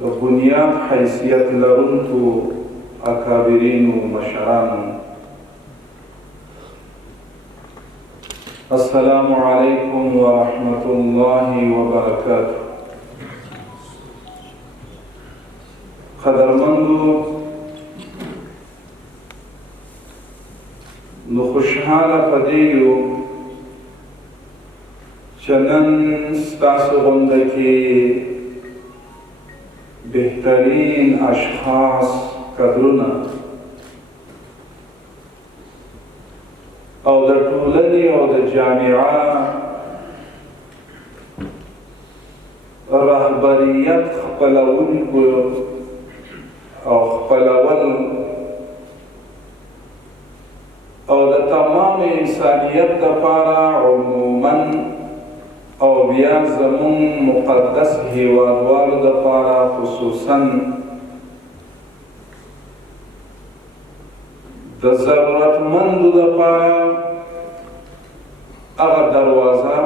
د بنیاد حیثیت لرونکو اکابرینو مشرانو، السلام علیکم ورحمة الله وبرکاته. قدرمندو، نو خوشحاله پدې یو چې نن ستاسو غونډه کې بهترین اشخاص، کدرونه او د ټولنې او د جامعه رهبریت خپلونکو او خپلول او د تمام انسانیت دپاره عموما او بیا زمون مقدس هیوادوالو دپاره خصوصا د ضرورتمندو دپاره هغه دروازه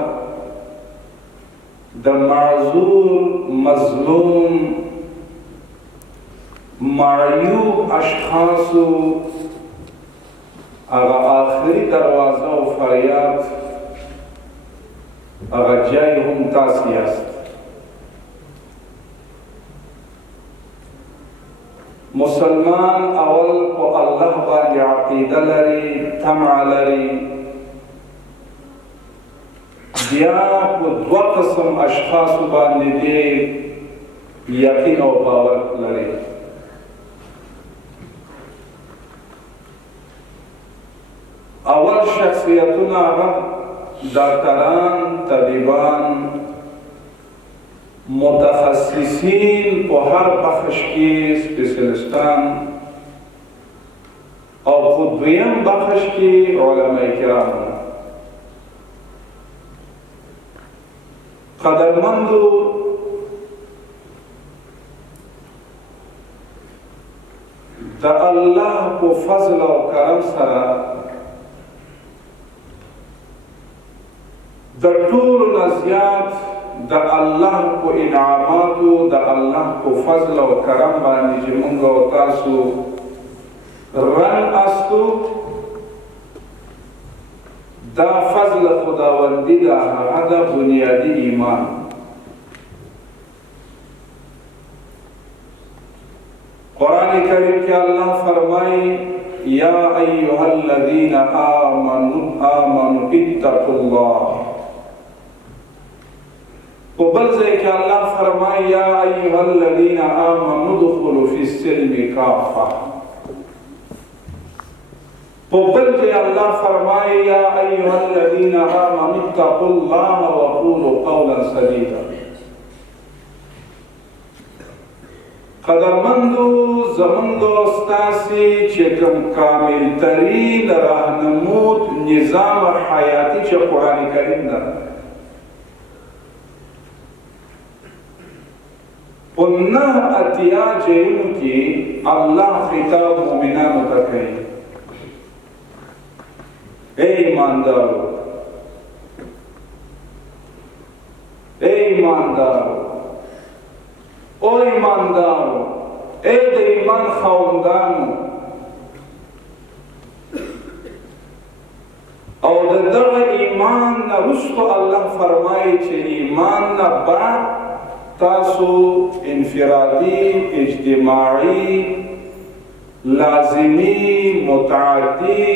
د معذور، مظلوم، معیوب اشخاصو هغه آخري دروازه او فریاد هغه جای هم تاسو یاست. مسلمان اول په الله باندې عقیده لري، طمع لري، بیا په دوه قسم اشخاصو باندې دی یقین او باور لري. اول شخصیتونه هغه ډاکټران، طبیبان، متخصصین په هر بخش کې سپیشلیستان او په دویم بخش کې علماء کرام. قدرمندو، د الله په فضل او کرم سره د ټولو نه زیات د الله په انعاماتو، د الله په فضل او کرم باندې چې موږ او تاسو رنګ استو، دا فضل خداوندی دا هغه د بنیادی ایمان. قرآن کریم کې الله فرمایي یا ایها الذین آمنوا اتقوا الله. په بل ځای کې الله فرمایي یا ایها الذین آمنوا ادخلوا فی السلم کافة. په بل ځای الله فرمایي یا ایها الذین آمنوا اتقوا الله وقولوا قولا سدیدا. قدرمندو، زمونږ ستاسې چې کوم کامل ترین راهنمود نظام حیاتي چې قرآن کریم ده، په 9 اتیا ځایونو کې الله خطاب مؤمنانو ته کوي. ای ایماندارو، ای ایماندارو، او ایماندارو، ای د ایمان خاوندانو، او د دغه ایمان نه وروسته الله فرمایي چې ایمان نه بعد تاسو انفرادي، اجتماعي، لازمي، متعدي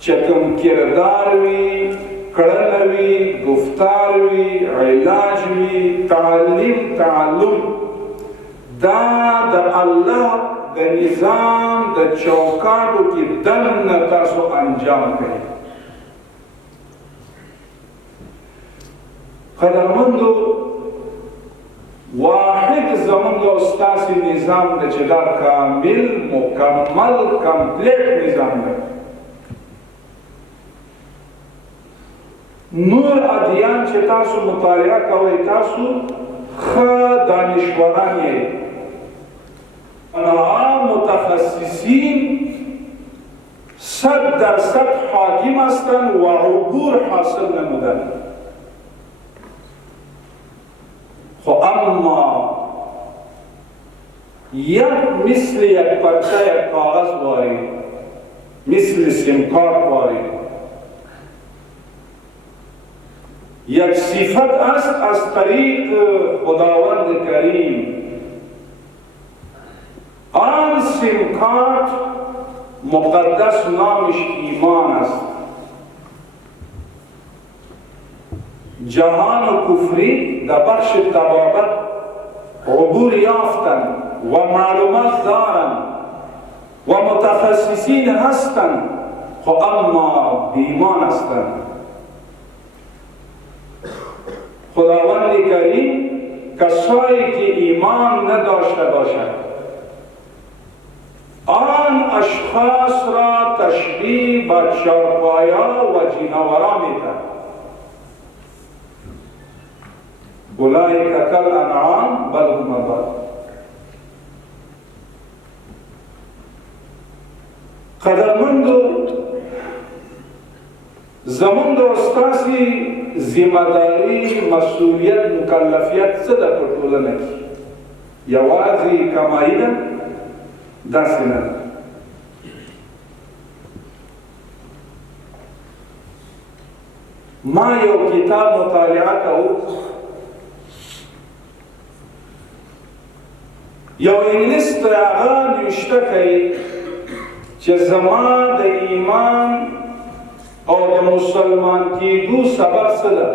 چې کوم کردار وي، کړنه وي، گفتار وي، علاج وي، تعلم، دا د الله د نظام د چوکاټو کې دننه تاسو انجام کوي. قدرمندو، واحد زمونږ او ستاسې نظام دی چې دا کامل، مکمل، کمپلیټ نظام دی. نور ادیان چې تاسو مطالعه کوئ، تاسو ښه دانشوران یې، متخصصین 100% حاکم هستند و عبور حاصل نمودند. خو اما یک مثل یک پرچه یک کاغذ واری، مثل سیم کارت واری. یک صفت است از طریق خداوند کریم. آن سیم کارت مقدس نامش ایمان است. جهان و کفری در بخش طبابت عبور یافتند و معلومات دارند و متخصصین هستند، خو اما بیمان هستند. خداوند کریم کسایی که ایمان نداشته باشند آن اشخاص را تشبیه به چارپایا و جناوران می‌دهند. اولئک کالانعام بل هم اضل. قدرمندو زمون د استاسی ذمہداری مسئولیت مکلفیت څه ده په ټولنه کې؟ یوازې کمایي ده؟ داسې نه ده. ما یو کتاب مطالعه کوو، یو انګلیس ته هغه نوشته کوي چې زما د ایمان او د مسلمان کېدو سبب څه ده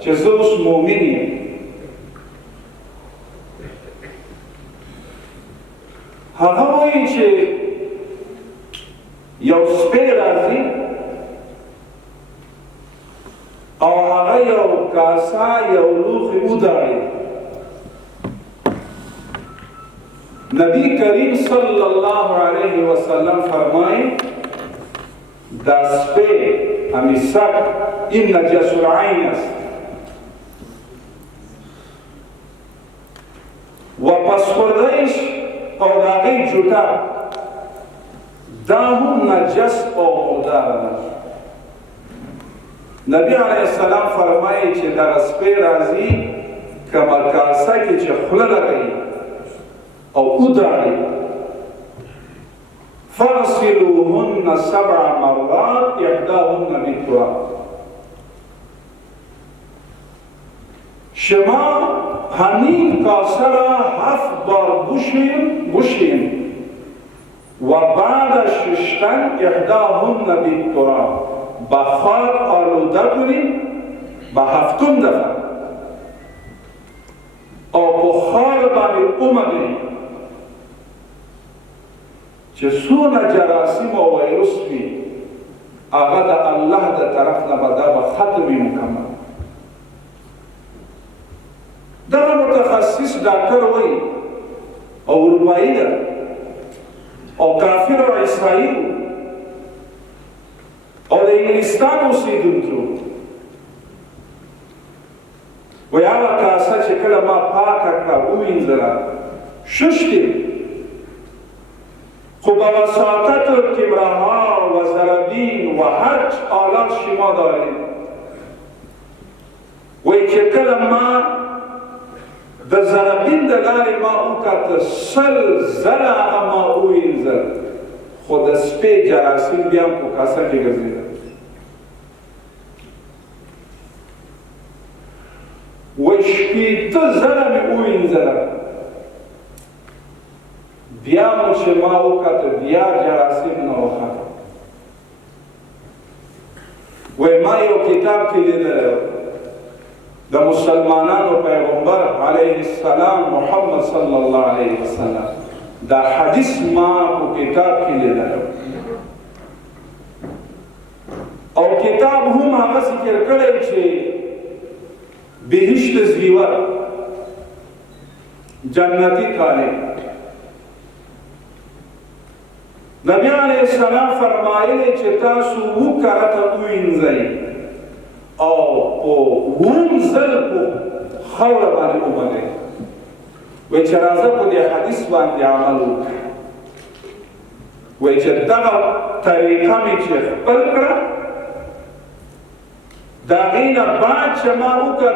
چې زه اوس مؤمن یم. هغه وایي چې یو سپی راځي او هغه یو کاسه یو لوښی وداړي. نبی کریم صلی الله علیه وسلم فرمایي دا سپی همیشه این نجس العین است و پسخوردهش او د هغې جوټه دا هم نجس او مردار ده. نبی علیه السلام فرمایي چې دغه سپی راځي کومه کاسه کې چې خوله لګوي او وداړي فاغسلوهن 7 مرات احداهن بالتراب. شما همین کاسه را 7 بار بشویید و بعد شستن احداهن بالتراب با خاک آلوده کنید به 7م دفعه او په خار باندې اومدئ چې څونه جراثیم او ویروس وي هغه د الله د طرف نه به دا به ختم وي مکمل. دغه متخصص ډاکټر وایي او اروپایي ده او کافر او عیسایي او د انګلستان اوسېدونکی وایي هغه کاسه چې کله ما پاکه کړه ووینځله ششکې خب وساطت کبرها و زربین و هر آلات شما دارید وی که کل ما د زربین دلال ما او کت سل زر اما او اینزل خود سپی جراسین بیام کو کاسا که گزیده و شپیت زرم او اینزل بیا مو چې ما وکړه بیا جراثیم نه وخته. وای ما یو کتاب کې لیدلی د مسلمانانو پیغمبر علیه السلام محمد صلی الله علیه وسلم دا حدیث ما په کتاب کې لیدلی او کتاب هم هغه ذکر کړی چې بهشت زیور جنتی کالی نبی علیہ السلام فرمایلی چې تاسو وکړه وینځئ او په وونځل په خاوره باندې ومنئ. وایي چې راځه په دې حدیث باندې عمل وکړه. وایي چې دغه طریقه مې چې خپل کړه د هغې نه بعد چې ما وکړه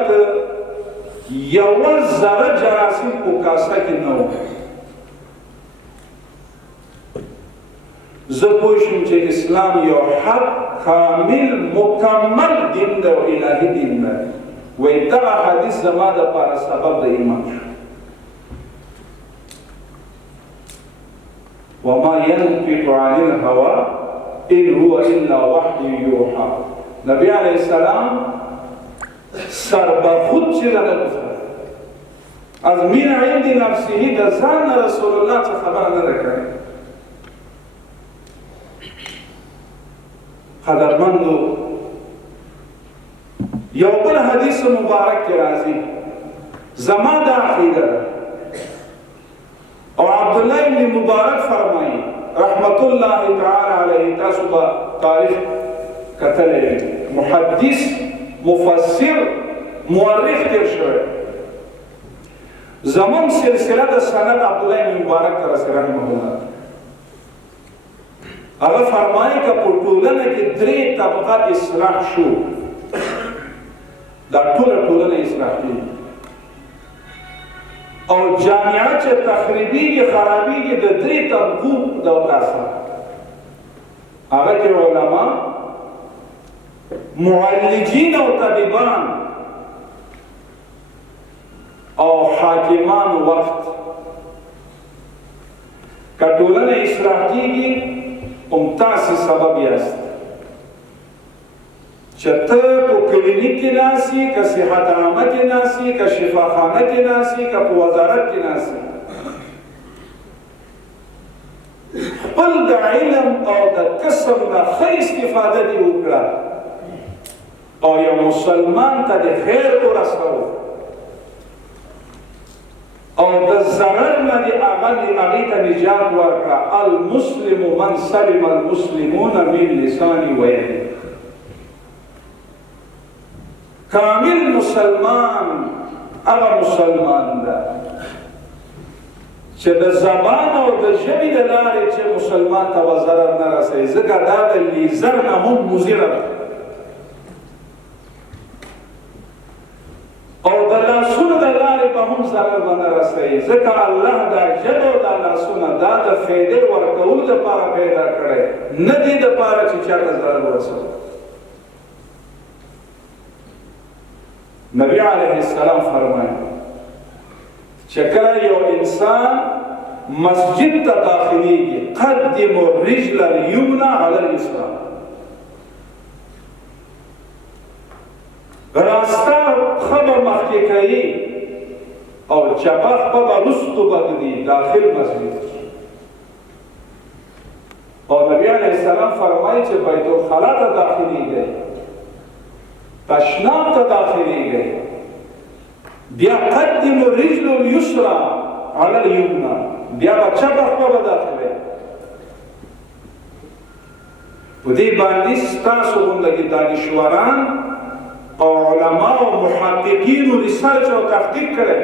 یوه ذره جراثیم په کاسه کې نه و زه پوه شم چې اسلام یو حق کامل مکمل دین دی او الهي دین دی. وایي دغه حدیث زما دپاره سبب د ایمان شو. وما ينطق عن الهوى إن هو إلا وحي يوحى. نبی علیہ السلام سربخود چیزا نگفتن، از من عند نفسه در ځان رسول الله څخه خبره نه کوي. قدرمندو یو بل حدیث مبارک کې راځي زما د عقیده ده او عبدالله ابن مبارک فرمایي رحمت الله تعالی علیه، تاسو به تاریخ کتلی، محدث مفسر مورخ تیر شوی. زمون سلسله د سند عبدالله ابن مبارک ته رسېږي رحمه الله. هغه فرمایي که په ټولنه کې درې طبقات اصلاح شو، دا ټوله ټولنه اصلاح کېږي. او جامعه چې تخریبیږي خرابیږي د درې طبقو د واسطه، هغه کې علما، معالجین او طبیبان او حاکمان وقت. که ټولنه اصلاح کېږي هم تاسې سبب یاست چې ته په کلینیک کې ناسي، که صحت عامه کې ناسي، که شفاخانه کې ناسي، که په وزارت کې ناسي، خپل د علم او د کسب نه ښه استفاده دې وکړه او یو مسلمان ته د خیر ورسوه او د ضرر نه دې هغې ته نجات ورکړه. المسلم من سلم المسلمون من لسان و ید. کامل مسلمان هغه مسلمان ده چې د زبان او د ژبې د لارې چې مسلمان ته به ضرر نه رسوي، ځکه دا د لیزر نه هم مضره ده. او د لاسونو د لارې به هم ضرر به نه رسوي، ځکه الله دا ژبه او دا لاسونه دا د فایدې ورکولو دپاره پیدا کړی، نه دې دپاره چې چاته ضرر ورسوي. نبی علیه السلام فرمایي چې کله یو انسان مسجد ته داخليږي قدم الرجل اليمنى على اليسرى، راسته پښه به مخکې کوي او چپه پښه به وروستو به ږدي داخل مسجد. او نبی علیه السلام فرمایي چې بیت الخلا ته داخليږي، تشناب ته داخليږي، بیا قدم الرجل اليسرى على اليمنى، بیا به چپه پښه به داخلوي. په دې باندې ستاسو غوندې دانشوران او علماء او محققین و ریسرچ او تحقیق کړي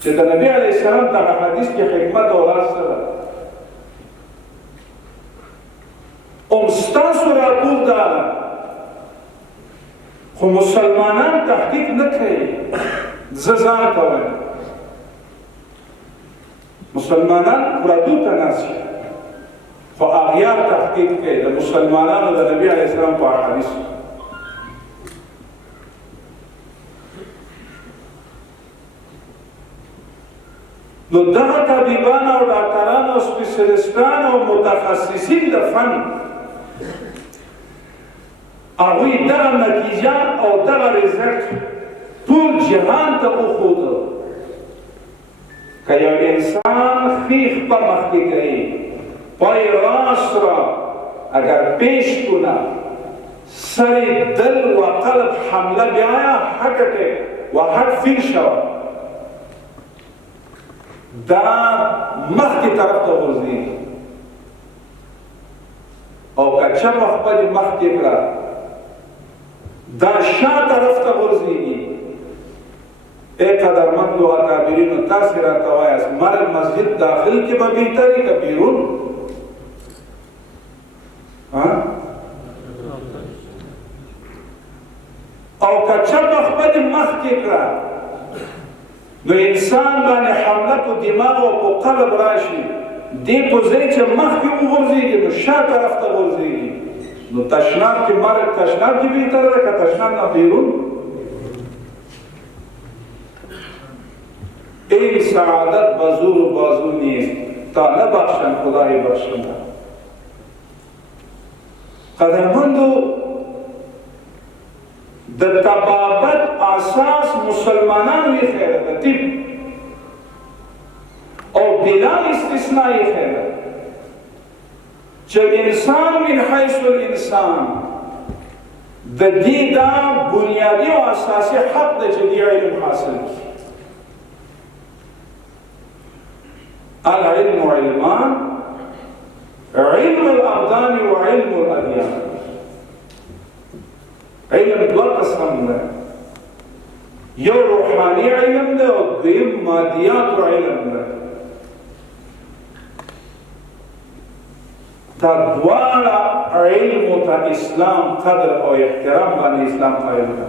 چې د نبی علیه السلام دغه حدیث کې حکمت او راز څه ده. او ستاسو راپور دا ده خو مسلمانان تحقیق نه کوي. زه ځان ته وایم مسلمانان پردو ته ناست خو اغیار تحقیق کوي د مسلمانانو د نبی علیه السلام په احادیث. نو دغه طبیبان او ډاکټران او سپیشلیستان او متخصصین د فن هغوی دغه نتیجه او دغه ریزلټ ټول جهان ته وښوده. که یو انسان خیخ په مخکې کوي پای راست را اگر پیش کنه سر دل و قلب حمله بیایا حقته و حق فیل شود دا مخکې طرف ته غورځېږي او که چپه خپلې مخکې کړه دا شا طرف ته غورځېږي. ای قدرمندو اکابرینو تاسې راته وایاست مرد مسجد داخل کې به بهتري که بیرون؟ او که چپه خپلې مخکې کړه نو انسان باندې حمله په دماغ او په قلب راشي دې په ځای چې مخکې وغورځېږي نو شا طرف ته غورځېږي نو تشناب کې مرګ تشناب کې بهتره ده که تشناب نه بیرون این سعادت بزور و بازو نیست تا نبخشن خدای بخشنده قدرمندو د طبابت اساس مسلمانانو یې خیره ده طب او بلا استثناء یې خیره چې انسان من حیث الانسان د دې دا بنیادي او اساسي حق ده چې دې علم حاصل کړي العلم علمان علم الابدان وعلم الاديان علم دوه قسم ده یو روحاني علم ده او دویم مادیات علم ده دا دواړه علم ته اسلام قدر او احترام باندې اسلام قائل ده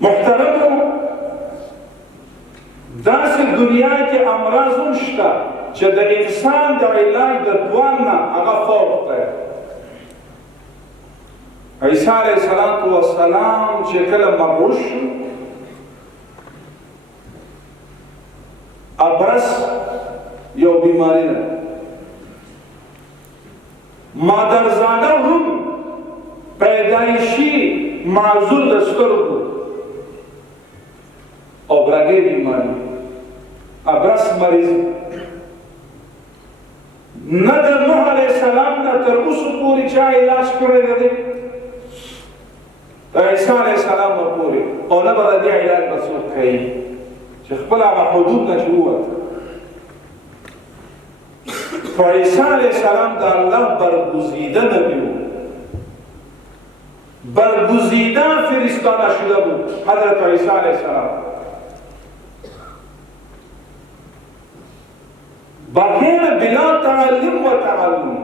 محترمو داسې دنیا کې امراض هم شته چې د انسان د علاج د دوام نه هغه فوق دی عیسی علیه السلام چې کله مبعوث شو ابرص یو بیماری ده مادرزاده هم پیدایشي معذور د سترګو او برګې بیماری ابرص مریض نه د نوح علیه السلام نه تر اوسه پورې چا علاج کړی دی د عیسی علیه السلام نه پورې او نه به د دې علاج به څوک کوي چې خپل هغه حدود نه چې ووته خو عیسی علیه السلام د الله برگزیده نبی و برگزیده فرستاده شده بود حضرت عیسی علیه السلام بغیر بلا تعلم و تعلم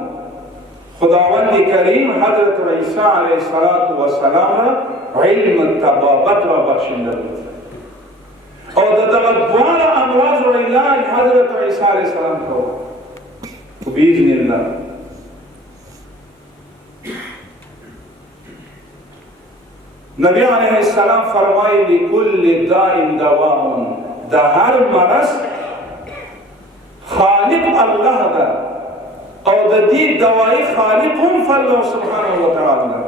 خداوند کریم حضرت عیسی علیه السلام را علم طبابت را بخشنده بود او د دغه دواړه امراض و علاج حضرت عیسی علیه السلام کوي باذن الله نبی علیه السلام فرمایي لكل داء دواء د هر مرض خالق الله ده او د دې دوايي خالق هم الله سبحانه وتعالى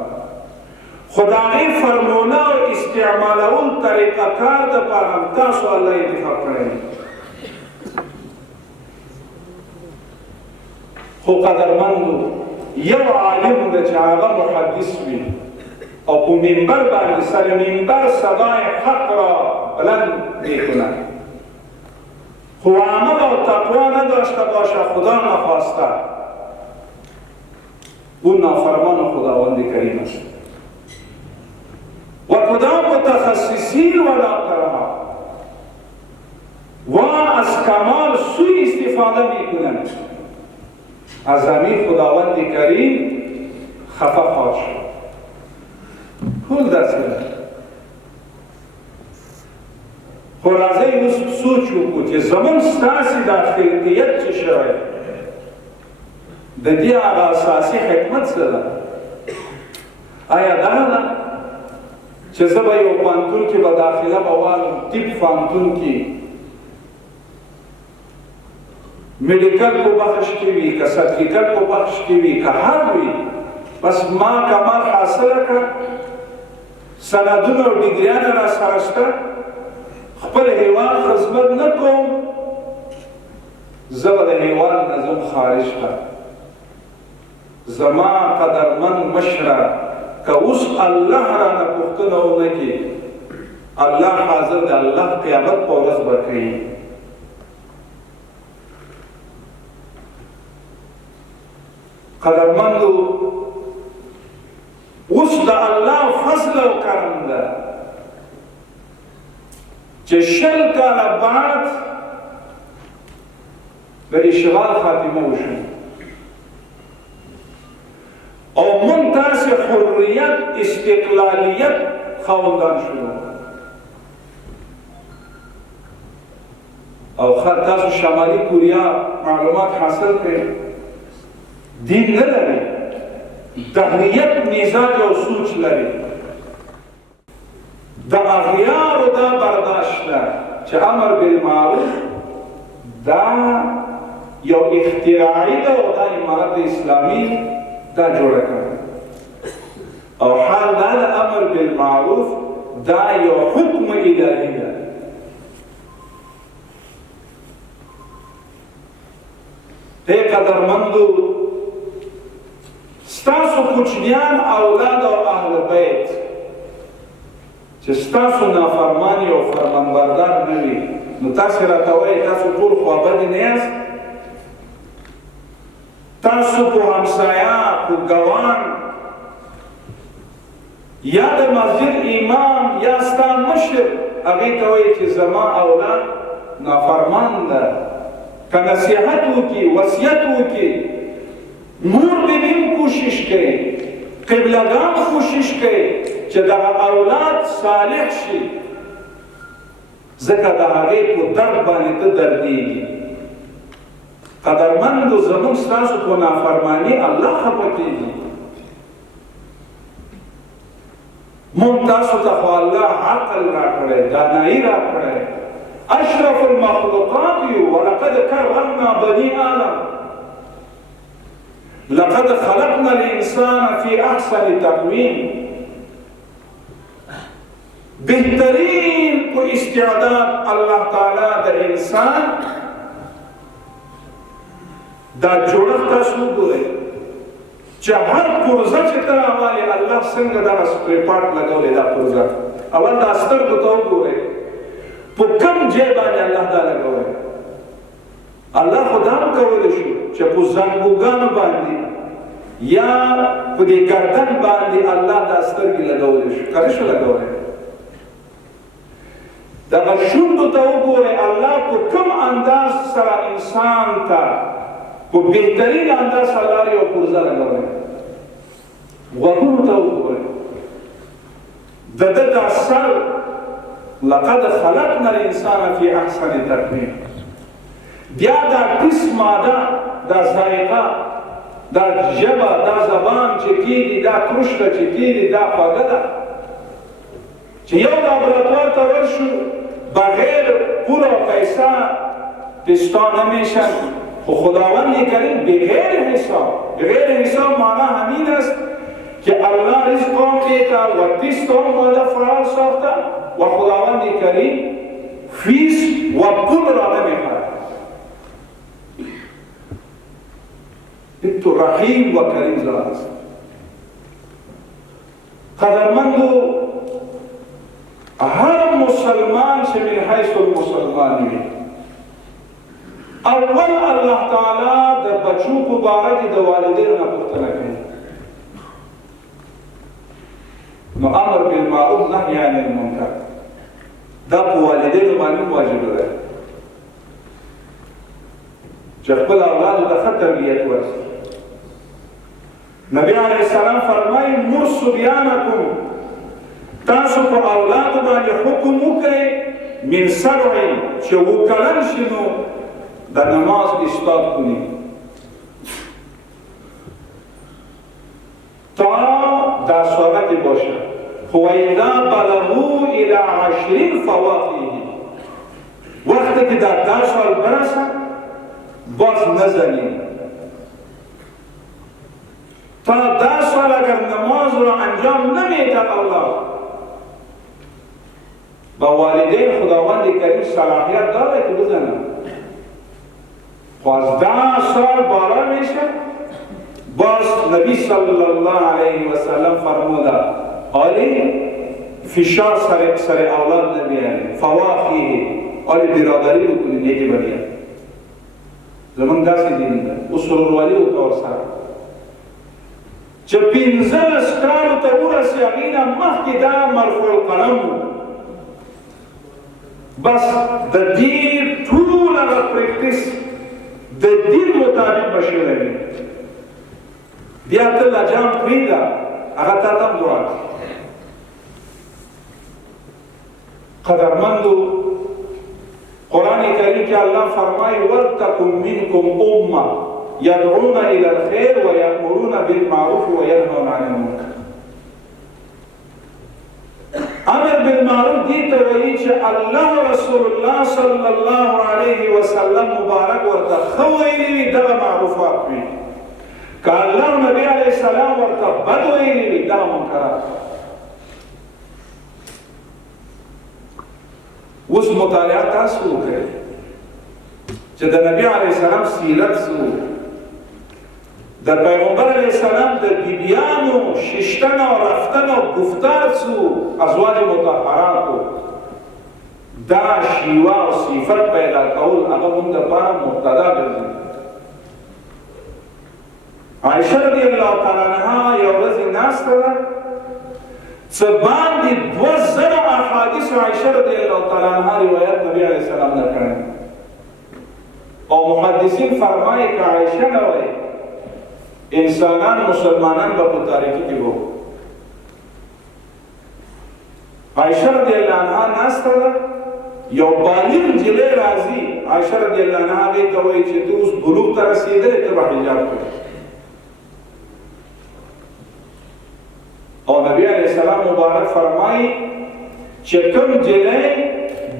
خدای فرمونه او استعمالول طریقه کار د پاره تاسو الله اتفاق کړی خو قدرمندو یو عالم د چې هغه محدث وي او په منبر باندې سره منبر صدای حق را بلند میکنه خو عمل او تقوا نداشته باشه خدا نخواسته اون نافرمان خداوند کریم است و کدام متخصصین و دکترها و از کمال سوء استفاده میکنند از همین خداوند کریم خفه خواهد شد کل دست کرد خو راځئ اوس سوچ وکړو چې زموږ ستاسې دا خلقیت چې شوی د دې هغه اساسي حکمت څه ده آیا دا ده چې زه به یو پوهنتون کې به داخله به والم طب پوهنتون کې میډیکل په بخش کې وي که سرټیفیکټ په بخش کې وي که هر وي بس ما کمال حاصله کړه سندونه او ډیګریانې راسره شته خپل هیواد خدمت نه کوم زه به د هیواد نه ځم خارج ته زما قدرمن مشره که اوس الله رانه پوښتنه ونه کړي الله حاضر د الله قیامت په ورځ به کوي قدرمندو اوس د الله فضل او کرم ده چې شل کاله بعد د اشغال خاتمه وشو او موږ تاسې حریت استقلالیت خاوندان شدو او تاسو شمالي کوریا معلومات حاصل کړئ، دین نه لري، دهریت مزاج او سوچ لري، د اغیارو دا برداشت ده چې امر بالمعروف دا یو اختراعي ده او دا امارت اسلامي دا جوړه کړه، او حال دا د امر بالمعروف دا یو حکم الهي ده. ای قدرمندو، ستاسو کوچنیان اولاد او اهل بیت چې ستاسو نافرمانی او فرمانبردار نه وي، نو تاسو راته وایئ تاسو ټول خوابدي نه یاست؟ تاسو په همسایه، په ګاونډ یا د مسجد امام یا ستا مشر هغې ته وایي چې زما اولاد نافرمان ده، که نصیحت وکړي، وصیت وکړي، مور ببین کوشش کوي، قبلګان کوشش کوي چې دغه اولاد صالح شي، ځکه د هغې په درد باندې ته دردېږي. قدرمندو، زموږ ستاسو په نافرماني الله خفه کېږي. موږ تاسو ته خو الله عقل راکړی، دانایي راکړی، اشرف المخلوقات یو، ولقد کرمنا بني آدم، لقد خلقنا الانسان في احسن تقویم. بهترین کو استعداد الله تعالی د انسان دا جوړښت تاسو وګورئ چې هر پرزه چې ته راوالې الله څنګه دغه سپری پاټ لګولی دا پرزه، اول دا سترګو ته وګورئ په کوم ځای باندې الله دا لګولی. الله خو دا هم کولی شو چې په زنګوګانو باندې یا په دې ګردن باندې الله دا سترګې لګولی شو، که نه شو لګولی؟ دغه شونډو ته وګورئ الله په کوم انداز سره انسان ته په بهترین انداز الله یو پرزه لګولی. غوږونو ته وګورئ د ده دا سر، لقد خلقنا الانسان في احسن تقویم. بیا دا ټیس ماده، دا ذایقه، دا ژبه، دا زبان چې کېږي، دا ترشته چې کېږي، دا خوږه ده چې یو لابراتوار ته ورشو بغیر پول او پیسه پستا نمیشن، خو خداوند کریم بغیر حساب. بغیر حساب معنی همین است که الله رزق هم دیتا و تیست هم ماده فرار ساخته و خداوند کریم فیس و پول را نمیخواد. تو رحیم و کریم ذات است. قدرمندو، هر مسلمان چې من حیث المسلمان وي، اول الله تعالی د بچو په باره کې د والدینو نه پوښتنه کوي. نو امر بالمعروف نهی عن المنکر دا په والدینو باندې واجب دی چې خپل اولادو ته ښه تربیت ورکړي. نبی علیه السلام فرمایي مر صبیانکم، تاسو په اولادو باندې حکم وکړئ من سبع، چې وکلن شي نو د نماز استاد کنی تا دا صورت باشه. فَوَإِذَا بَلَغُوا إِلَىٰ 10 فَوَاقِعِهِ، وقتی که در 10 سال برسن باز نزنید. تا 10 سال اگر نماز را انجام نمیده الله، با والدین خداوند کریم صلاحیت داره که بزنن. باز 10 سال بالا میشه، باز نبی صلی الله علیه و سلم فرموده آلی فشار سر اولاد نبیاره، فواقعه آلی برادری بکنید یکی بریان. زمان دستی دینیم ده او سروروالی او کار سر چه 15 کالو تا ورسی اغینا مخی دا مرفوع القلم بس د دیر طول اغا پریکتیس د دین مطابق بشی لگی بیا تل اجام پریده اغا تا تم دعا قدرمندو قرآن کریم که الله فرمای ولتکن منکم امه یدعون الى الخیر و یأمرون بالمعروف و ینهون عن المنکر. امر بالمعروف دیتا ویی چې الله رسول الله صلی الله علیه وسلم مبارک ورته ښه ویلي وي دغه معروفات وي، که الله نبی علیه السلام ورته بد ویلي وي دغه منکرات. اوس مطالعه تاسو وکړئ چې د نبی علیه السلام سیرت څه و، د پیغمبر علیه السلام د بیبیانو ششتن او رفتن او گفتار څه ازواج مطهراتو دا شیوه او صفت پیدا کول هغه موږ دپاره مقتدا ګرځي. عایشه رضی الله تعالی عنها یو ورځ ناسته ده، څه باندې 2000 احادیث عایشه رضی الله تعالی عنها روایت نبی علیه السلام نه کړی او محدثین فرمایي که عایشه نه وای انسانان مسلمانان به په تاریکی کې وو. عایشه رضی الله عنها ناسته ده، یو بالغ نجلۍ راځي، عایشه رضی الله عنها هغې ته وایي چې ته اوس بلوغ ته رسېدلې ته به حجاب کوې. او نبی علیه السلام مبارک فرمایي چې کوم نجلۍ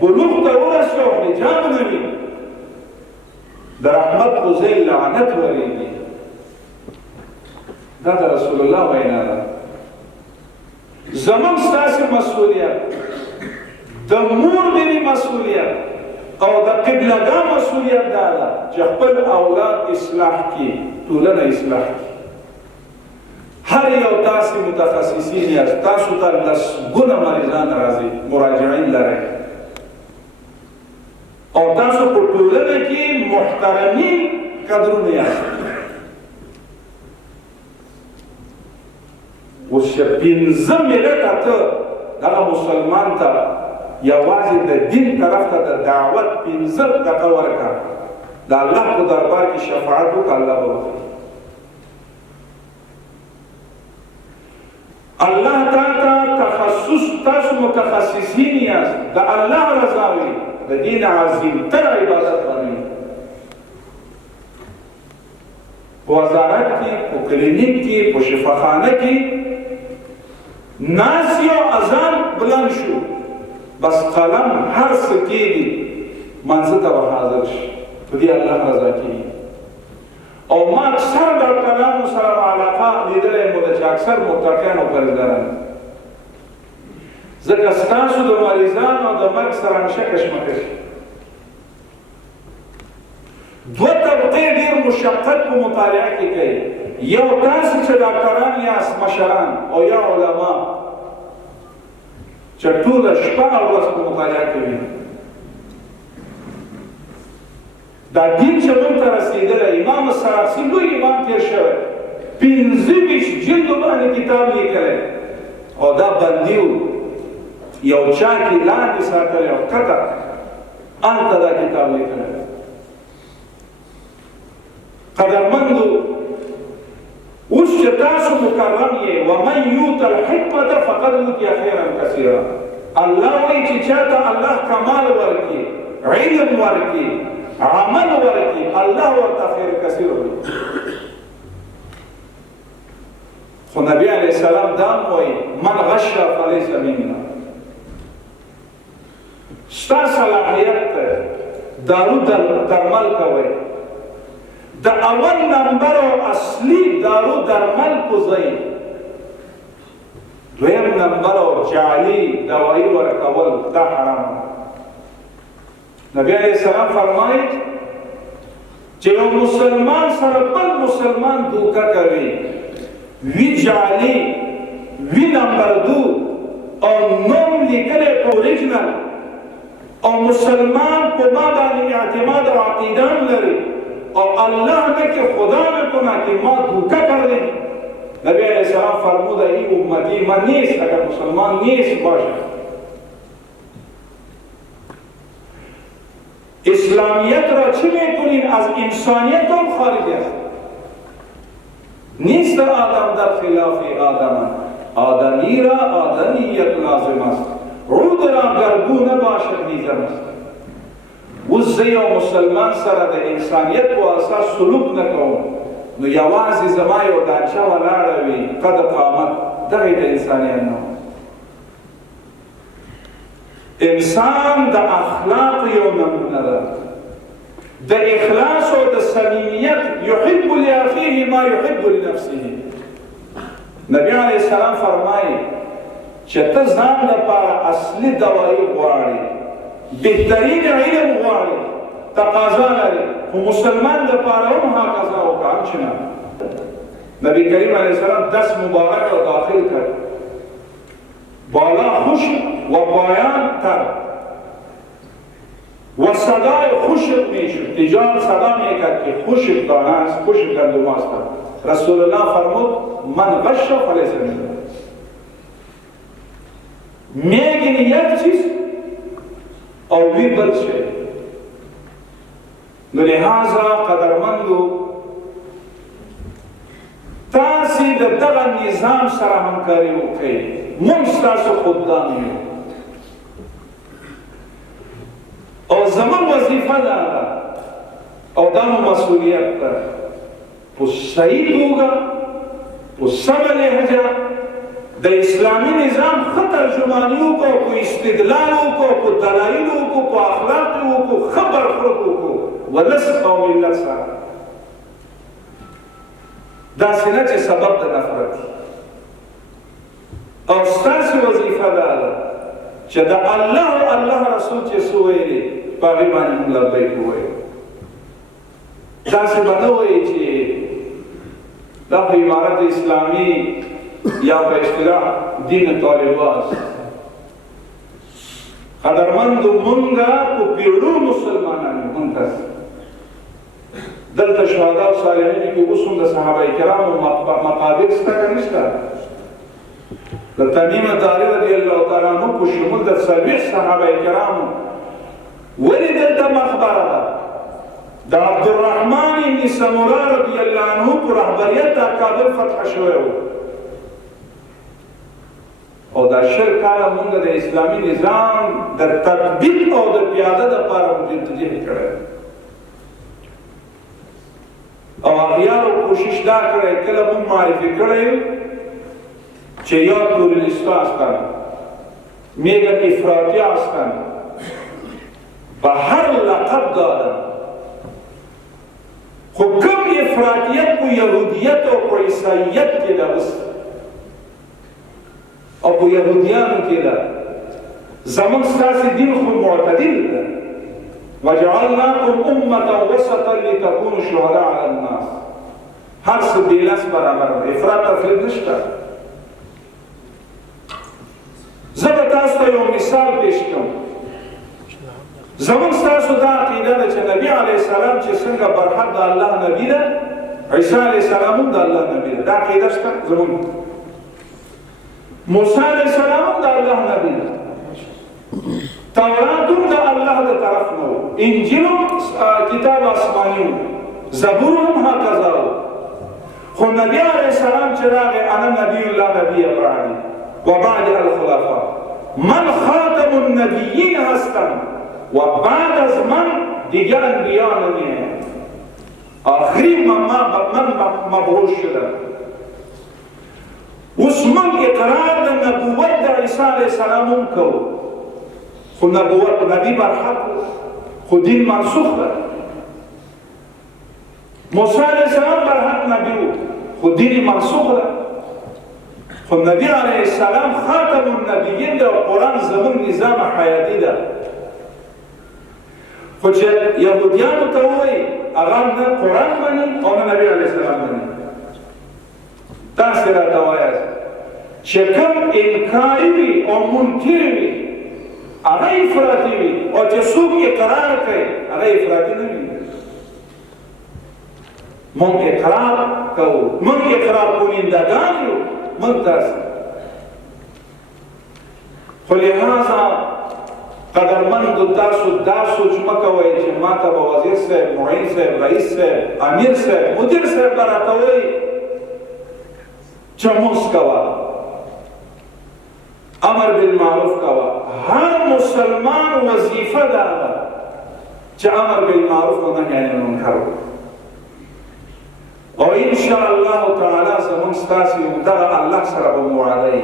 بلوغ ته ورسي او حجاب نه وي د رحمت په ځای لعنت ورېږي. دا د رسول الله وینا ده. زموږ ستاسې مسؤلیت، د مور بینې مسؤلیت او د قبلګاه مسؤلیت دا ده چې خپل اولاد اصلاح کړي، ټولنه اصلاح کړي. هر یو تاسې متخصصین یاست، تاسو ته لسګونه مریضان راځي، مراجعین لرئ او تاسو په ټولنه کې محترمین قدرونه یاست. اوس چې 15 ملته ته دغه مسلمان ته یوازې د دین طرف ته د دعوت 15 دقیقه ورکړه، د الله په دربار کې شفاعت وکړه، الله به وکړي. الله تعالی تخصص، تاسو متخصصین یاست، د الله رضا وي، د دین عظیم تر عبادت باندې په وزارت کې، په کلینیک کې، په شفاخانه کې ناس یو اذان بلند شو بس قلم هر څه کېږي منځ ته به حاضر شي، په دې الله رضا کېږي. او ما اکثر ډاکټرانو سره علاقه لیدلی مو ده چې اکثر متقیان او پرهیزګاران، ځکه ستاسو د مریضانو او د مرګ سره همیشه کشمکش. دوه طبقې ډېر مشقت په مطالعه کې کوي، یو تاسو چې ډاکټران یاست مشران او یا علما چې ټوله شپه او ورځ په مطالعه کوي. دا دین چې موږ ته رسېدلی، امام سراخسي لوی امام تېر شوی 25 جلدو باندې کتاب لیکلی او دا بندي و، یو چا کې لاندې ساتلی او کته هلته دا کتاب لیکلی. قدرمندو اوس چې تاسو مکرم یې ومن یوت الحکمة فقد اوتي خیرا کثیرا، الله وایي چې چاته الله کمال ورکړي، علم ورکړي، عمل ورکړي، الله ورته خیر کثیر ورکړي. خو نبی علیه السلام دا وایي من غش فلیس منا. ستا صلاحیت ته دارو درمل کوئ، د اول نمبر او اصلي دارو درمل په ځای دویم نمبر او جعلي دوایي ورکول دا حرام. نبی علیه السلام فرمایي چې یو مسلمان سره بل مسلمان دوکه کوي، وی جعلي وی نمبر 2 او نوم لیکلی په اوریجنل او مسلمان په ما باندې اعتماد او عقیده لري او اللہ نے کہ خدا نے کنا کہ ماں دھوکہ کر دیں. نبی علیہ السلام فرموده ای امتی من نیست اگر مسلمان نیست باشه. اسلامیت را چی میکنین؟ از انسانیت هم خارج است. نیست آدم در خلاف آدم، آدمی را آدمیت لازم است، عود را گرگو نباشد نیزم است. زه یو مسلمان سره د انسانیت په اساس سلوک نه کوم نو یوازې زما یو دانچه ولاړه وي قد قامت دغه د انسانیت نه انسان د اخلاق یو نمونه ده د اخلاص او د صمیمیت یحب لاخیه ما یحب لنفسه نبی علیه السلام فرمایي چې ته ځان لپاره اصلي دوایي غواړې بهترین علم غواړي تقاضا لري خو مسلمان لپاره هم هکذا وکړه چې نه نبی کریم علیه السلام دست مبارک را داخل کرد بالا خشک و پایان تر و صدای خشک میشد تجار صدا میکرد که خشک دانه است خشک گندم است رسول الله فرمود من غش فلیس منه میگن یک چیز او وی بل شي نو لہذا قدرمندو تاسې د دغه نظام سره همکاري وکړئ موږ ستاسو خدام یو او زموږ وظیفه دا ده او دا مو مسؤلیت ده په صحیح توګه په سمه لهجه د اسلامي نظام ښه ترجماني وکړو په استدلال وکړو په دلایلو وکړو په اخلاقو وکړو ښه برخورد وکړو ولس او ملت سره داسې نه چې سبب د نفرت او ستاسې وظیفه دا ده چې د الله او الله رسول چې څه ویلي په هغې باندې موږ لبیک ووایو داسې به نه وایي چې دا په عمارت اسلامي یا په اصطلاح دین طالبان قدرمندو مونږه په پیړو مسلمانان مونږ دلته شهدا او صالحین کې اوس هم د صحابه کرامو مقابر شته که نشته د تمیم داري رضی الله تعالی عنه په شمول د څلوېښت صحابه کرامو ولې دلته مقبره ده د عبدالرحمن بن سمره رضی الله عنه په رهبریت دا کابل فتح شوی و او دا شل کاله مونږ د اسلامي نظام د تطبیق او د پیاده دپاره جدوجهد کړی او اغیارو کوشش دا کړی کله مونږ معرفي کړی چې یا توریستا هستن میگن افراطی هستن به هر لقب دادن خو کم افراطیت په یهودیت او په عیساییت کې ده اوس او په یهودیانو کې ده زموږ ستاسې دین خو معتدل ده وجعلناکم امة وسطا لتكونوا شهداء على الناس هر څه بېلاس برابر ده افراط تفریط نشته زه به تاسو ته یو مثال پیش کړم زموږ ستاسو دا عقیده ده چې نبي علیه السلام چې څنګه برحق د الله نبي ده عیسی علیه السلام هم د الله نبي ده دا عقیده شته زموږ موسی علیه السلام هم د الله نبي ده تورات هم د الله د طرف نه و انجیل هم کتاب آسماني و زبور هم هکذا و خو نبي علیه السلام چې راغی انا نبی الله نبی بعدی وبعد الخلفاء من خاتم النبیین هستم و بعد از من دیگر انبیا نمیه آخری من مبعوث شدم اوس من اقرار د نبوت د عیسی علیه السلام هم کوو خو نبوت نبی برحق خو دین منسوخ ده موسی علیه السلام برحق نبی و خو دین منسوخ ده خو نبی علیه السلام خاتم النبیین ده قرآن زمون نظام حیاتی ده خو چې یهودیانو ته وایي هغه نه قرآن مني او نه نبی علیه السلام مني تاسې راته وایاست چې کوم انکاري وي او منکر وي هغه افراطي وي او چې څوک اقرار کوي هغه افراطي نه وي مونږ اقرار کوو مونږ اقرار کنندگان یو مونږ تاسې خو لهذا قدرمندو تاسو دا سوچ مه کوئ چې ما ته به وزیر صاحب معین صاحب رئیس صاحب امیر صاحب مدیر صاحب به راته وایي چې مونځ کوه امر بالمعروف کوه هر مسلمان وظیفه دا ده چې امر بالمعروف او نهي عن المنکر او ان شاء الله تعالی زمون ستاسو دغه الله سره به وعده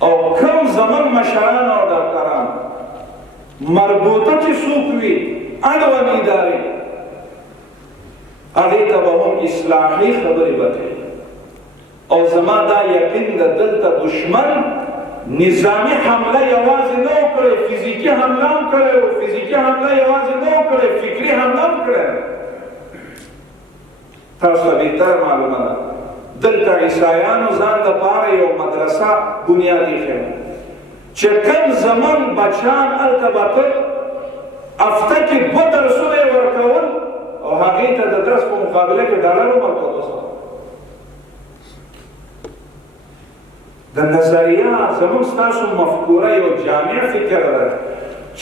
او کوم زمون مشران او ډاکټران مربوطه چې څوک وي اړوند ادارې هغې ته به هم اصلاحي خبرې به کوي او زما دا یقین ده دلته دشمن نظامی حمله یوازې نه وکړې فزیکي حمله هم کړې او فزیکي حمله یوازې نه وکړې فکري حمله هم کړې تاسو ته بهتره معلومه ده دلته عیسایانو ځان دپاره یو مدرسه بنیاد ایښی چې کوم زمون بچیان هلته به ته هفته کې 2 درسونه یې ورکول او هغې ته د درس په مقابله کې ډالر هم ورکول د نظریه زموږ ستاسو مفکوره یو جامع فکر ده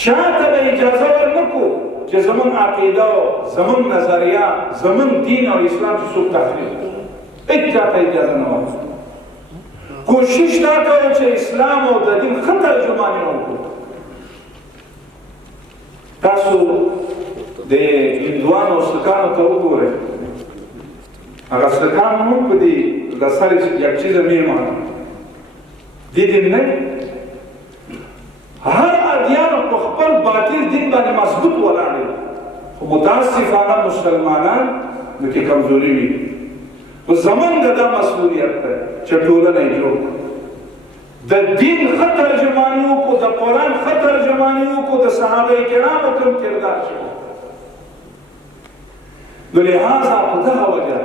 چاته به اجازه ورنکړو چې زموږ عقیده زموږ نظریه زموږ دین او اسلام چې څوک تخریب کړي هیڅ چاته اجازه نه ورکړو کوشش دا کوو چې اسلام او د دین ښه ترجماني وکړو تاسو د هندوانو سلکانو ته وګورئ هغه سلکان هم په دې د سر یک چیزه میمانه دیدین نه هر ادیان په خپل باطل دین باندې مضبوط ولاړ دي خو متاسفانه مسلمانان د کې کمزوري وي او زمونږ دا مسؤلیت ده چې ټولنه یې جوړ کړو د دین ښه ترجماني وکړو د قرآن ښه ترجماني وکړو د صحابه کرامو کوم کردار چې نو لهذا په دغه وجه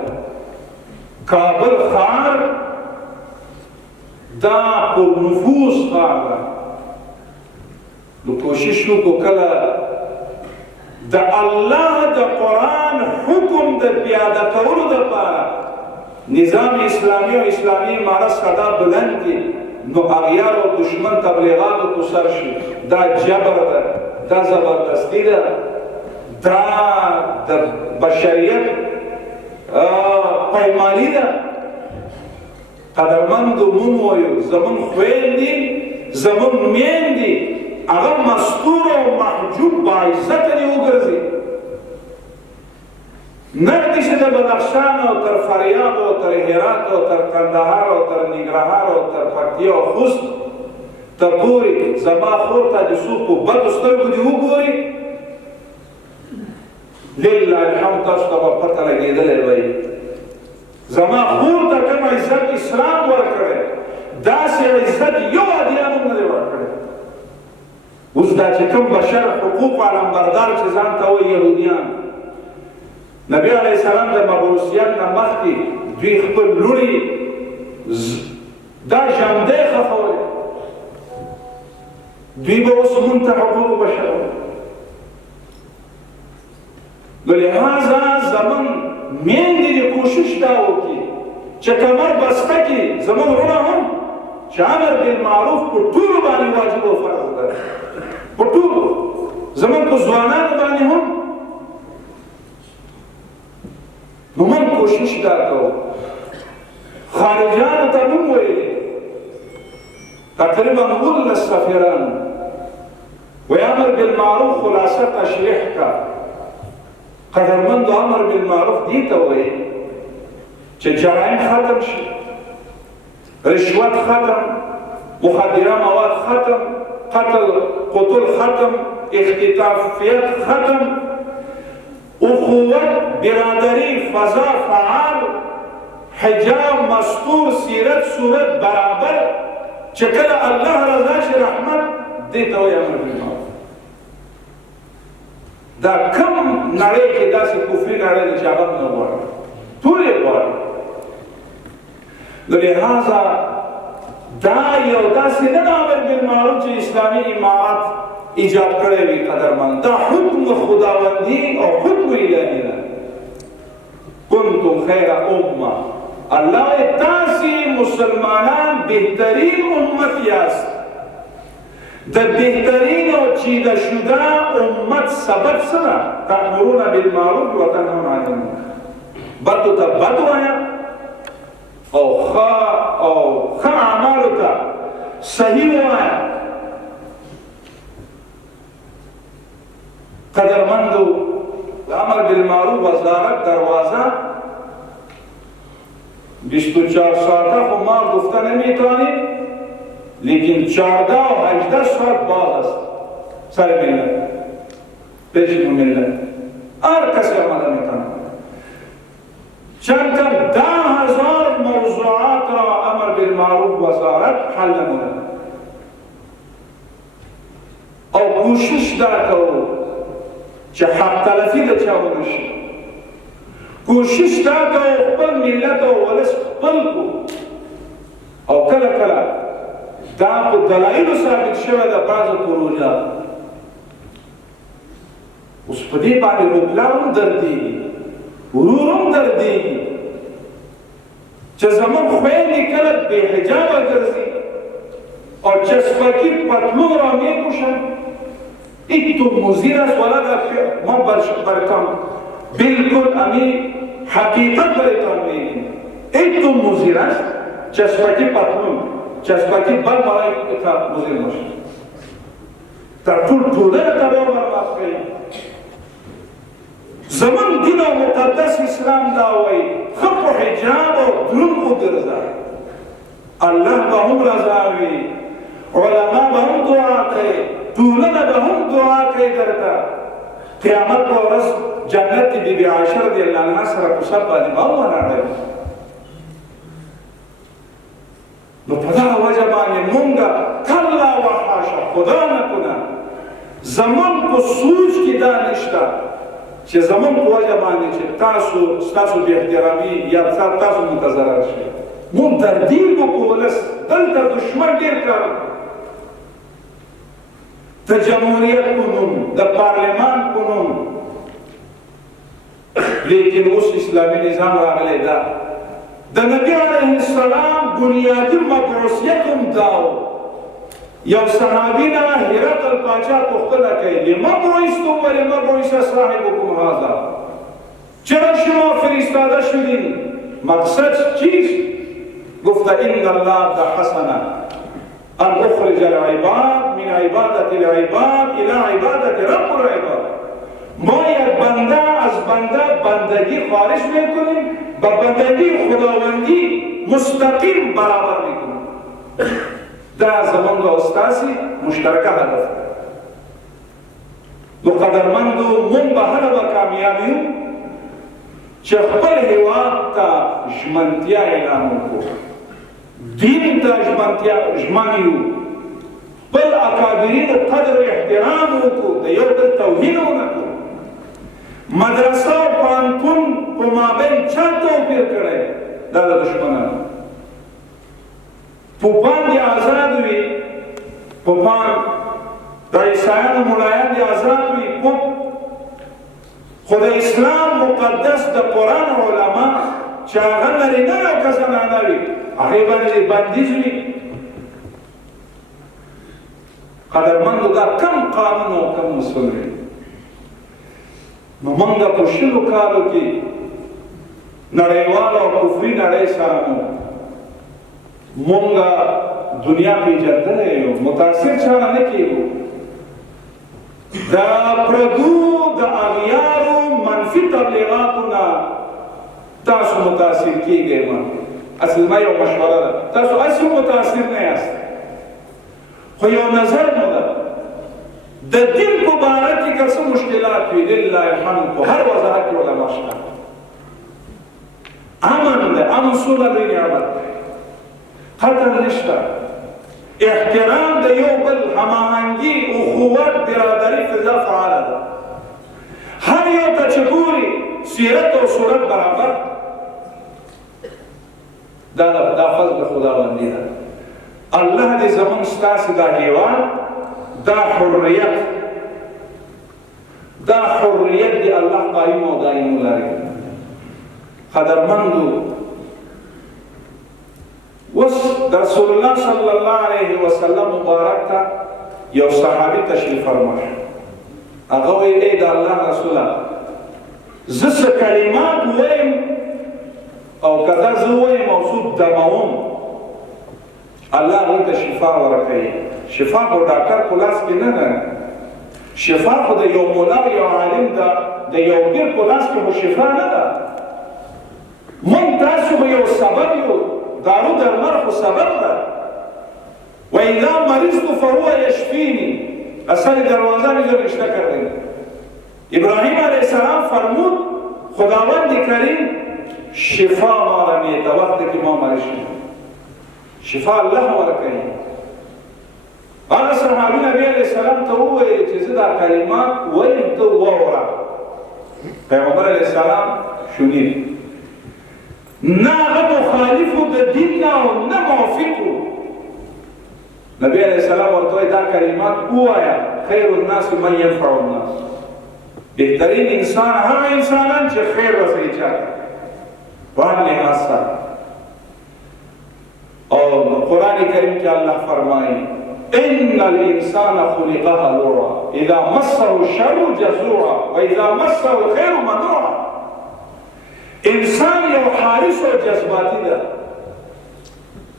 کابل ښار دا پر نفوس ښار ده نو کوشش وکړو کله د الله د قرآن حکم د پیاده کولو دپاره نظام اسلامی او اسلامی امارت صدا بلند کړي نو اغیار او دشمن تبلیغاتو کو سر شي دا جبر ده دا زبردستی ده دا د بشریت پیمانی ده قدرمندو مون وایو زمون خویندې زمون میندې هغه مستور او محجوب باعزته دې وګرځي نردی چې د بدخشان او تر فاریاب او تر هرات او تر کندهار او تر ننګرهار او تر پکتیا او خوست ته پورې زما خور ته د څوک په بدو سترګو دې وګوري لله الحمد تاسو ته به پته لګېدلی وایي زما خور ته کوم عزت اسلام ورکړی داسې عزت یو ادیان هم نه دی ورکړی اوس دا چې کوم بشر حقوق علمبردار چې ځان ته وایي یهودیان نبی علیه السلام د مبعوثیت نه مخکې دوی خپل لوڼې دا ژوندی ښخولی دوی به اوس مونږ ته حقوق بشر نو لهذا زمون میندې دې کوشش دا وکړي چې کمر بسته کړي زموږ وروڼه هم چې امر بالمعروف په ټولو باندې واجب او فرض ده په ټولو زموږ په ځوانانو باندې هم نو من کوشش دا کوو خارجانو ته مونږ ویلي تقریبا 19 سفیران وی امر بالمعروف خلاصه تشریح کا قدرمند امر بالمعروف دی ته وایي چې جرایم ختم شي رشوت ختم مخدره مواد ختم قتل ختم اختطافیت ختم اخوت برادری فضا فعال حجاب مستور سیرت صورت برابر چې کله الله رضا شي رحمت دې ته وایي امر بالمعروف دا کم نړۍ کې داسې کفري نړۍ ده چې هغه نه غواړي ټول یې غواړي نو لهذا دا یو داسې نه ده امر بالمعروف چې اسلامي امارت ایجاد کړی وي قدرمند دا حکم خداوندي او حکم الهي ده کنتم خیر امه الله تاسې مسلمانان بهترین امت یاست د بهترین او چیده شده امت سبب سره تأمرون بالمعروف و تنهون عن المنکر بدو ته بد وایه او ښه اعمالو ته صحیح وایه قدرمندو امر بالمعروف وزارت دروازه 24 ساعته خو ما گفته نمیتونیم، لیکن 14 و 18 ساعت باز است سر ملت، پیش ملت هر کسی آمده میتونه. چند تا 10,000 موضوعات را امر بالمعروف وزارت حل نموده او کوشش دا کرو چه حق تلفی دا چاو نشی، کوشش دا کرو خپل ملت او ولس خپل کو او کله کله دا په دلایلو ثابت شوه د بعضو پروژه اوس په دې باندې روپلا هم دردېږي، ورور هم دردېږي چې زموږ خویندې کله بې حجابه ګرځي او چسبکي پتلون را میپوشن. ایتون مزیر است ولد ما برتان بالکل امی حقیقت برتان میگیم، ایتون مزیر است چسبکی پتلون چسبکی بل برای تا مزیر باشه در طول طوله تبا برماز کنیم. زمان دین و مقدس اسلام داوی خب و حجاب و درون و گرزا الله با هم رضاوی، علماء با هم دعا که طولنا با هم دعا که درتا قیامت با رس جنت بی بی عائشہ رضی اللہ عنہ سر کسب بانی باو مناده نو پدا وجبانی مونگا کلا و حاشا خدا نکنا زمان کو سوچ کی دانشتا چې زمان کو وجبانی چې تاسو بی احترامی یا تاسو متضرر شي مون تردیل کو پولس دلتا دشمن دیر کار د جمهوریت کنون د پارلمان کنون، لیکن اوس اسلامی نظام راغلی دا د نبی علیه السلام بنیادی مبعوثیت هم داو. یو صحابی نه هرقل پاچا پوښتنه کوي لما بعثتم ولما بعث صاحبکم هذا، چرا شما فرستاده شدین، مقصد چیست؟ گفت ان الله بحثنا ان اخرج العباد من عبادت العباد الى عبادت رب العباد. ما یک بنده از بندگی خارج میکنیم با بندگی خداوندی مستقیم برابر میکنیم. در زمان و استاسی مشترکه هدف دو قدرمندو من به هر و کامیابیو چه خپل هیواد تا ژمنتیا اعلان وکړو، دین تا ژمنیو، بل اکابرین قدر و احترام وکړو، د یو بل توهین ونه کړو. مدرسه او پوهنتون په مابین چا توپیر کړی دا د دشمنانو. پوپان دې آزاد وي، پوپان د عیسایانو ملایان دې آزاد وي، پوپ خو د اسلام مقدس د قرآن علما چې هغه نارینه او که زنانه وي هغې باندې بندیز وي. قدرمندو دا کم قانون او کم اصول دی. نو موږ په شلو کالو کې نړیواله او کفري نړۍ سره موږ دنیا پېژندلی یو، متاثر چانه نه کېږو. د پردو د اغیارو منفي تبلیغاتو نه تاسو متاثر کېږئ. اصل ما یو مشوره ده، تاسو هسې متاثر نه یاست، خو یو نظر مو ده د دین په باره کې که څه مشکلات وي لله الحمد په هر وضاحت کې علما شته. امن ده، امن سوله لوی نعمت دی، قتل نشته، احترام د یو بل، هماهنګي، اخوت، برادري فضا فعاله ده. هر یو ته چې ګوري سیرت او صورت برابر، دا فضل خداوندي ده. الله دې زموږ ستاسې دا هیواد دا حریت دی الله قایم او دائم ولري. قدرمندو وس رسول الله صلی الله علیه وسلم مبارک ته یو صحابي تشریف فرمایي، هغه وی ای د الله رسوله زه څه کلمات وایم او کدا زه وایم او څوک دموم الله هغه ته شفا ورکوي. شفا په ډاکټر په لاس کې نه ده، شفا خو د یو مولا یو عالم د یو پیر په لاس کې خو شفا نه ده. موږ تاسو به یو سبب یو، دارو درمل خو سبب ده. وإذا مرضت فهو يشفيني، اصل دروازه می جو رشتہ کر رہی. ابراہیم علیہ السلام فرمود خداوند کریم شفا مالا میتا وقت که ما مریض شدیم، شفا الله ورکړي. هغه صحابي نبی علیہ السلام ته وویل چې زه دا کلمات وایم ته واوره. پیغمبر علیہ السلام شنید، نه هغه مخالف د دین نه او نه موافق و. نبی علیہ السلام ورته وایي دا کلمات ووایه، خیر الناس من ينفع الناس. بهترین انسان هغه انسانان چې خیر رسوي چاته په هر لحاظ سره. او قرآن کریم کې الله فرمایي ان الانسان خلق هلوعا اذا مسه الشر جزوعا واذا مسه الخير منوعا. انسان یو حارس او جذباتی ده،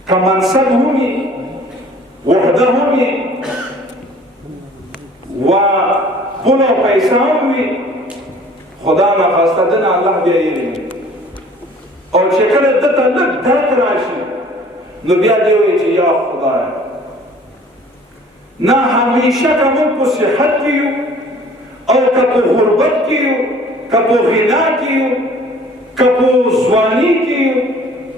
که منصب همي وحده همي و پول او پیسه هم وي، خدا ناخواسته دنه الله بیا یېري. او چې کله دته لږ درد راشي نو بیا دی وایي چې یا خدایه، نه همیشه که موږ په صحت کې یو او که په غربت کې یو، که په غنا کې یو، که په ځواني کې یو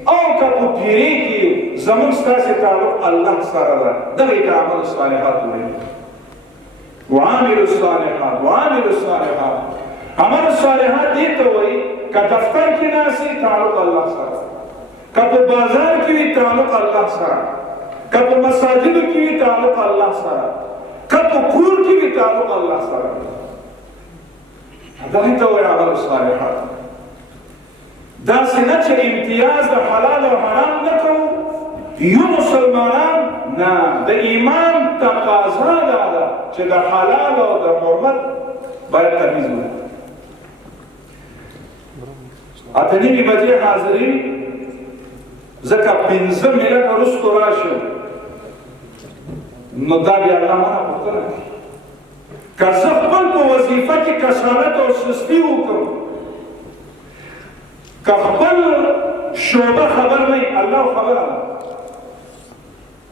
او که په پیرۍ کې یو، زموږ ستاسې تعلق الله سره ده. دغې ته عمل صالحات وایي. وعامل الصالحات وعامل الصالحات. عمل الصالحات دې ته وایي که دفتر کې ناسي تعلق الله سره، که په بازار کې وي تعلق الله سره، که په مساجدو کې وي تعلق الله سره، که په کور کې وي تعلق الله سره. دغې ته وایي عمل الصالحات. داسې نه چې امتیاز د حلال او حرام نه کوو یو مسلمانان، نه، د ایمان تقاضا دا ده چې د حلال او د حرمت باید تمیز وکړو. اته نیمې بجې حاضرین، ځکه 5 منټه وروسته راشم نو دا بیا الله مانه پوښتنه کوي. که زه خپل په وظیفه کې کسالت او سستي وکړم، که خپل شعبه خبر نه وي، الله خبره ده.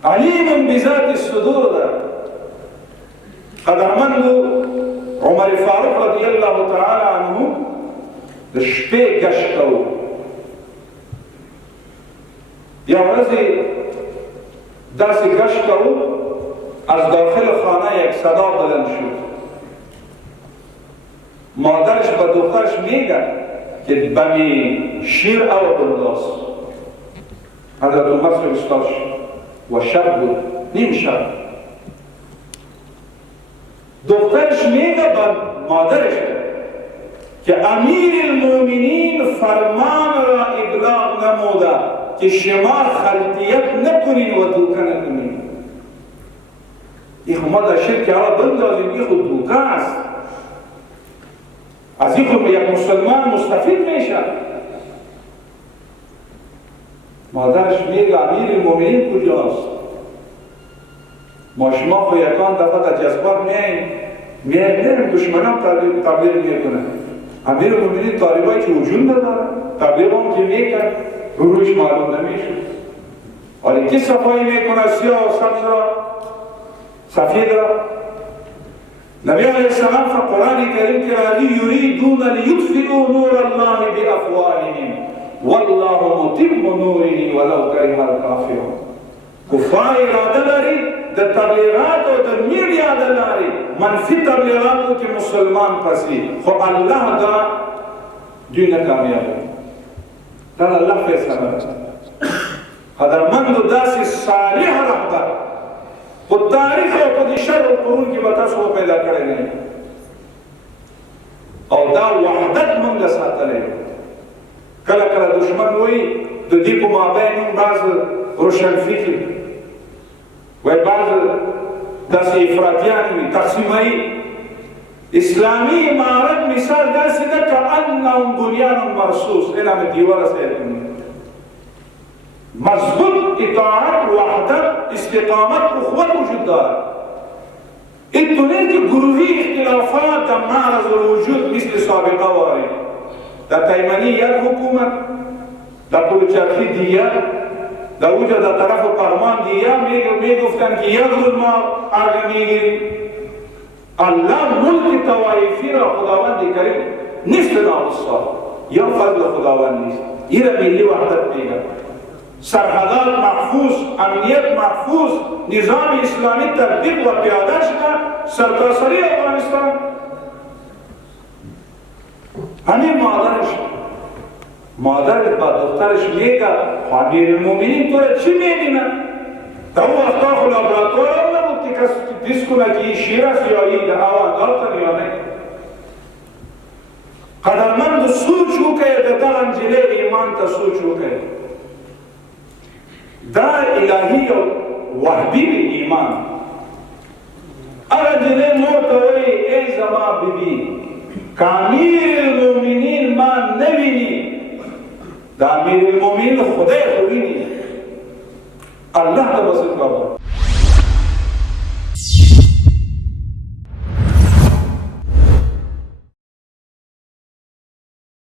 علیم بذات الصدور ده. قدرمند عمر فاروق رضی الله تعالی عنه د شپې ګشت کوو. یو ورځ داسې ګشت کوو، از داخل خانه یک صدا بلند شد. مادرش به دخترش میگه که بمی شیر او بنداز. حضرت عمر فرستاد و شب بود، نیم شب. دخترش میگه به مادرش که امیر المؤمنین فرمان را ابلاغ نموده که شما خلطیت نکنین و دوکه نکنین. این ما در شرک ها بندازیم، این خود دوکه است. از این خود یک مسلمان مستفید میشه. مادرش میگه امیر المؤمنین کجاست؟ ما شما خو یکان دفعه در جذبات میاییم دشمنان تبلیغ میکنن. امیر المؤمنین طالبایی که وجود نداره، تبلیغ هم که میکن روش معلوم نمیشه. ولی که صفایی میکنه سیاه و سبز را، سفید را. نبی علیہ السلام في قرآن کریم کے راضی یریدون لیطفئوا نور اللہ بافواہہم واللہ متم نوره ولو کرہ الکافرون. کفار اراده لري د تبلیغات او د میډیا د لارې منفي تبلیغاتو کې مسلمان پسې، خو الله دا دوی نه کامیابوي. دا الله فیصله ده. قدرمندو داسې صالح رهبر په تاریخ او په شر القرون کې به تاسو پیدا کړی نه، او دا وحدت موږ ساتلی. کله کله دشمن وایي د دې په مابین هم بعض روشنفکر وی بعض داسې افراطیان وي تقسیمایي. اسلامی امارت مثال داسې ده کأنهم بنیان مرصوص. اینا مې دیواره سیر کنی، مضبوط اطاعت، وحدت، استقامت، اخوت وجود داره. هیچ این که گروهی اختلافات در معرض الوجود مثل سابقه وارد در تیمنی یک حکومت، در پلچرخی دیگر، در اوجه در طرف پرمان دیگر میگفتن که یک روز ما ارگ میگیریم. الله ملک توائفی را خداوند کریم نیست ناقصا یا فضل خداوند نیست. این را ملی وحدت میگن. سرحدات محفوظ، امنیت محفوظ، نظام اسلامی تطبیق و پیاده شده سرتاسری افغانستان. همین مادرش با دخترش میگه امیرالمومنین تو را چی میبینن؟ تا او وقتا خو لابراتوار هم نبود که کسی دیس کنه که این شیر است یا این هوا دارتن یا نه. قدرمند سوچ وکړئ د دغه نجلۍ ایمان ته سوچ وکړئ. دا الهي او وحدي ایمان. هغه نجلۍ مور ته وایي ای زما بیبي که امیرالمؤمنین ما نه ویني د امیرالمؤمنین خدای خو ویني. الله ته به څه کوو؟